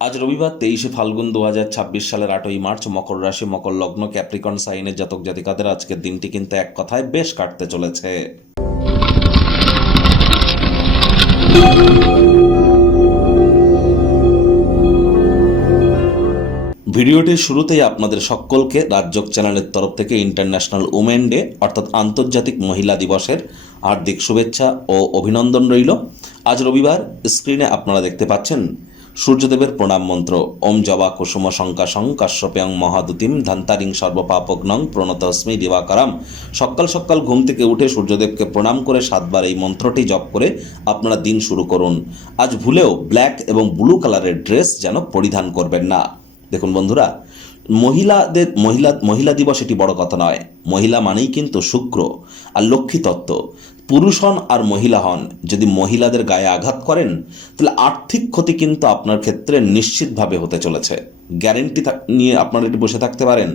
আজ রবিবার 23শে ফাল্গুন 2026 সালের 8ই মার্চ, মকর রাশি, মকর লগ্ন, ক্যাপ্রিকন সাইনের জাতক জাতিকাদের আজকের দিনটি কিন্তু এক কথায় বেশ কাটতে চলেছে। ভিডিওটির শুরুতেই আপনাদের সকলকে রাজযোগ চ্যানেলের তরফ থেকে ইন্টারন্যাশনাল উমেন ডে অর্থাৎ আন্তর্জাতিক মহিলা দিবসের হার্দিক শুভেচ্ছা ও অভিনন্দন রইল। আজ রবিবার স্ক্রিনে আপনারা দেখতে পাচ্ছেন সূর্যদেবের প্রণাম মন্ত্র ওম জবা কুসুম শঙ্কাশং কাশ্যপেয়ং মহাদুতিম ধান্তারিং সর্বপাপগ্নং প্রণতস্মি দিবাকরাম। সকাল সকাল ঘুম থেকে উঠে সূর্যদেবকে প্রণাম করে 7বার এই মন্ত্রটি জপ করে আপনারা দিন শুরু করুন। আজ ভুলেও ব্ল্যাক এবং ব্লু কালারের ড্রেস যেন পরিধান করবেন না। দেখুন বন্ধুরা, মহিলা দিবস এটি বড় কথা নয়। মহিলা মানেই কিন্তু শুক্র আর লক্ষ্মী তত্ত্ব। পুরুষ হন আর মহিলা হন, যদি মহিলাদের গায়ে আঘাত করেন তাহলে আর্থিক ক্ষতি কিন্তু আপনার ক্ষেত্রে নিশ্চিতভাবে হতে চলেছে। গ্যারেন্টি নিয়ে আপনারা এটি বসে থাকতে পারেন।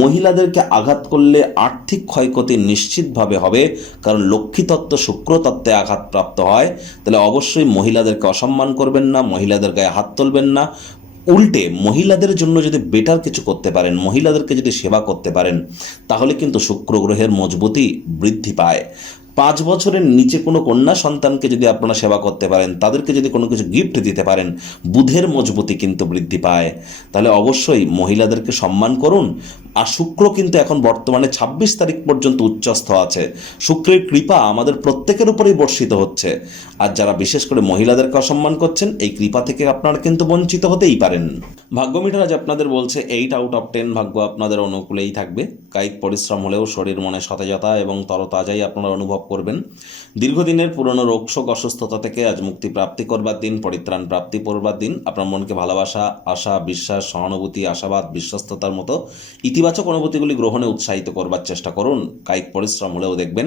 মহিলাদেরকে আঘাত করলে আর্থিক ক্ষয়ক্ষতি নিশ্চিতভাবে হবে, কারণ লক্ষ্মী তত্ত্ব শুক্র তত্ত্বে আঘাতপ্রাপ্ত হয়। তাহলে অবশ্যই মহিলাদেরকে অসম্মান করবেন না, মহিলাদের গায়ে হাত তুলবেন না। উল্টে মহিলাদের জন্য যদি বেটার কিছু করতে পারেন, মহিলাদেরকে যদি সেবা করতে পারেন, তাহলে কিন্তু শুক্র গ্রহের মজবুতি বৃদ্ধি পায়। 5 বছরের নিচে কোনো কন্যা সন্তানকে যদি আপনারা সেবা করতে পারেন, তাদেরকে যদি কোনো কিছু গিফট দিতে পারেন, বুধের মজবুতি কিন্তু বৃদ্ধি পায়। তাহলে অবশ্যই মহিলাদেরকে সম্মান করুন। আর শুক্র কিন্তু এখন বর্তমানে 26 তারিখ পর্যন্ত উচ্চস্থ আছে। শুক্রের কৃপা আমাদের প্রত্যেকের উপরেই বর্ষিত হচ্ছে। আর যারা বিশেষ করে মহিলাদেরকে অসম্মান করছেন, এই কৃপা থেকে আপনারা কিন্তু বঞ্চিত হতেই পারেন। ভাগ্য মিটার আজ আপনাদের বলছে 8 আউট অফ 10 ভাগ্য আপনাদের অনুকূলেই থাকবে। কায়িক পরিশ্রম হলেও শরীর মনে সতেজতা এবং তরতাজাই আপনারা অনুভব করবেন। দীর্ঘদিনের পুরনো রোগশোক অসুস্থতা থেকে আজ মুক্তি প্রাপ্তি করবার দিন, পরিত্রাণ প্রাপ্তি করবার দিন। আপনার মনকে ভালোবাসা, আশা, বিশ্বাস, সহানুভূতি, আশাবাদ, বিশ্বস্ততার মতো ইতিবাচক অনুভূতিগুলি গ্রহণে উৎসাহিত করবার চেষ্টা করুন। কায়িক পরিশ্রম হলেও দেখবেন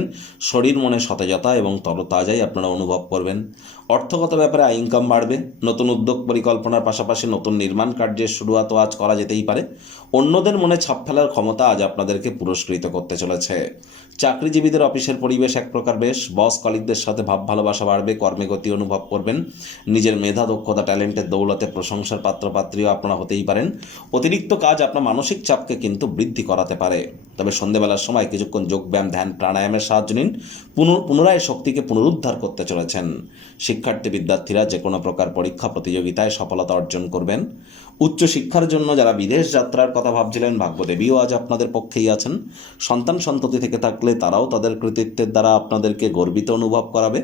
শরীর মনে সতেজতা এবং তরতাজাই আপনারা অনুভব করবেন। অর্থগত ব্যাপারে আয় ইনকাম বাড়বে। নতুন উদ্যোগ পরিকল্পনার পাশাপাশি নতুন নির্মাণ কার্যের শুরুয়াতও আজ করা যেতেই পারে। অন্যদের মনে ছাপ ফেলার ক্ষমতা আজ আপনাদেরকে পুরস্কৃত করতে চলেছে। চাকরিজীবীদের অফিসের পরিবেশ এক প্রকার বেশ। বস কলিগদের সাথে ভাব ভালোবাসা বাড়বে, কর্মে গতি অনুভব করবেন। নিজের মেধা, দক্ষতা, ট্যালেন্টের দৌলতে প্রশংসার পাত্রপাত্রীও আপনারা হতেই পারেন। অতিরিক্ত কাজ আপনার মানসিক চাপকে কিন্তু বৃদ্ধি করাতে পারে। তবে সন্ধ্যেবেলার সময় কিছুক্ষণ যোগব্যায়াম, ধ্যান, প্রাণায়ামের সাহায্য নিন। পুনরায় শক্তিকে পুনরুদ্ধার করতে চলেছেন। শিক্ষার্থী বিদ্যার্থীরা যে কোনো প্রকার পরীক্ষা প্রতিযোগিতায় সফলতা অর্জন করবেন। উচ্চশিক্ষার জন্য যারা বিদেশ যাত্রার কথা ভাবছিলেন, ভাগ্যদেবীও আজ আপনাদের পক্ষেই আছেন। সন্তান সন্ততি থেকে থাকলে তারাও তাদের কৃতিত্বের দ্বারা আপনাদেরকে গর্বিত অনুভব করাবে।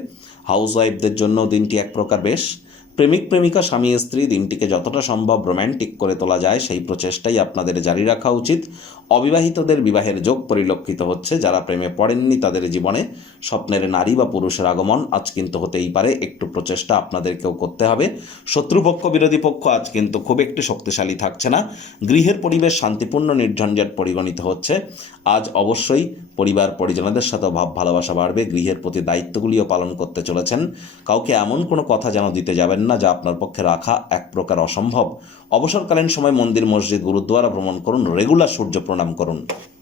হাউসওয়াইফদের জন্য দিনটি এক প্রকার বেশ। প্রেমিক প্রেমিকা, স্বামী স্ত্রী দিনটিকে যতটা সম্ভব রোম্যান্টিক করে তোলা যায় সেই প্রচেষ্টাই আপনাদের জারি রাখা উচিত। অবিবাহিতদের বিবাহের যোগ পরিলক্ষিত হচ্ছে। যারা প্রেমে পড়েননি তাদের জীবনে স্বপ্নের নারী বা পুরুষের আগমন আজ কিন্তু হতেই পারে। একটু প্রচেষ্টা আপনাদেরকেও করতে হবে। শত্রুপক্ষ, বিরোধী পক্ষ আজ কিন্তু খুব একটি শক্তিশালী থাকছে না। গৃহের পরিবেশ শান্তিপূর্ণ, নির্ঝঞ্ঝাট পরিগণিত হচ্ছে। আজ অবশ্যই পরিবার পরিজনদের সাথেও ভাব ভালোবাসা বাড়বে। গৃহের প্রতি দায়িত্বগুলিও পালন করতে চলেছেন। কাউকে এমন কোনো কথা যেন দিতে যাবেন না যা আপনার পক্ষে রাখা এক প্রকার অসম্ভব। অবসরকালীন সময় মন্দির, মসজিদ, গুরুদ্বারা ভ্রমণ করুন। রেগুলার সূর্য প্রণাম করুন।